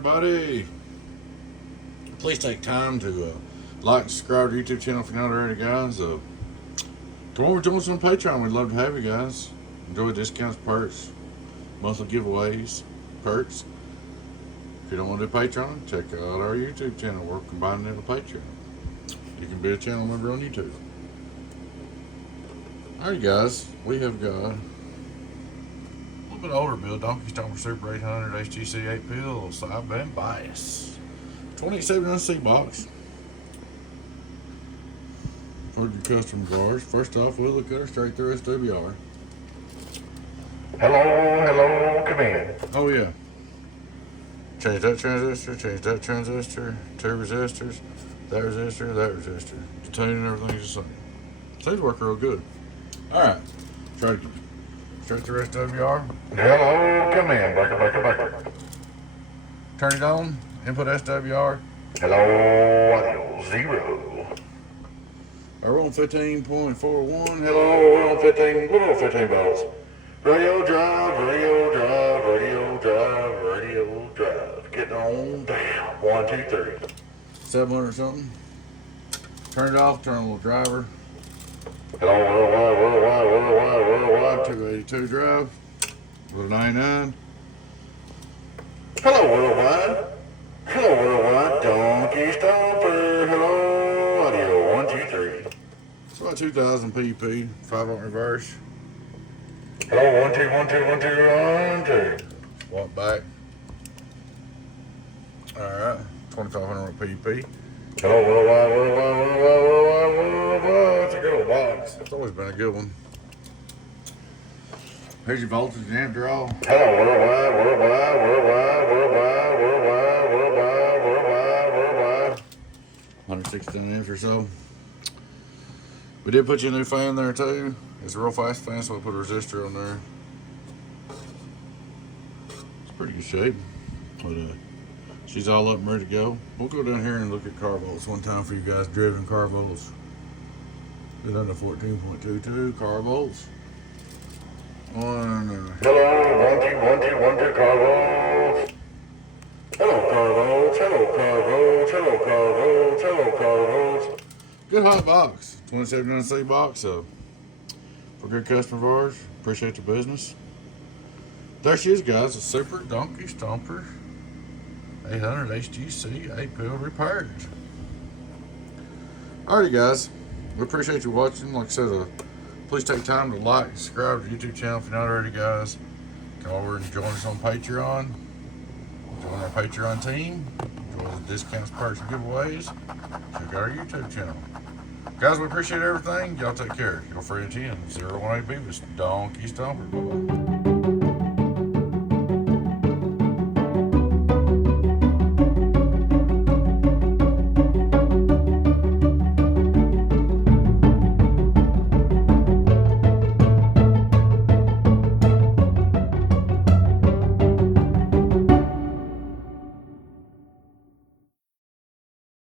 everybody. Please take time to like and subscribe to our YouTube channel if you're not already, guys. Come over and join us on Patreon. We'd love to have you guys. Enjoy discounts, perks, monthly giveaways, perks. If you don't want to do Patreon, check out our YouTube channel. We're combining it with Patreon. You can be a channel member on YouTube. Alright, guys, we have got a little bit older build, Donkey Stomper Super 800 HGC-8Pill side band bias. 2879C box. For your customer bars. First off, we'll look at her straight through SWR. Hello, come in. Oh yeah. Change that transistor, change that transistor, 2 resistors, that resistor, that resistor. The tune and everything's the same. Seems to work real good. Alright. Try to straight through SWR. Hello, come in. Backer. Turn it on. Input SWR. Hello, audio 0. We're on 15.41. Hello, we're on 15 volts. Radio drive. Getting on down. 1, 2, 3. 700 something. Turn it off, turn on the little driver. Hello, worldwide. 282 drive. With a 99. Hello, worldwide. Donkey Stomper. Hello, audio 1, 2, 3. It's about 2000 pp. 5 volt reverse. Hello, 1, 2. Walk back. Alright. 2500 pp. Hello, worldwide. It's a good old box. It's always been a good one. Here's your voltage and amp draw. Hello, worldwide. 116 amps or so. We did put you a new fan there too. It's a real fast fan, so we put a resistor on there. It's pretty good shape. But she's all up and ready to go. We'll go down here and look at car volts one time for you guys driven car volts. Did under 14.22 car volts. Hello, 1, 2, car volts. Hello, car volts. Good hot box. 27C box. So for good customer of ours, appreciate the business. There she is, guys. A Super Donkey Stomper 800 HGC 8Pill repaired. Alrighty, guys. We appreciate you watching. Like I said, please take time to like, subscribe to the YouTube channel if you're not already, guys. Come over and join us on Patreon. Join our Patreon team. Enjoy the discounts, perks, and giveaways. Check out our YouTube channel. Guys, we appreciate everything. Y'all take care. Your friend 10 018 Beavis, Donkey Stomper. Bye-bye.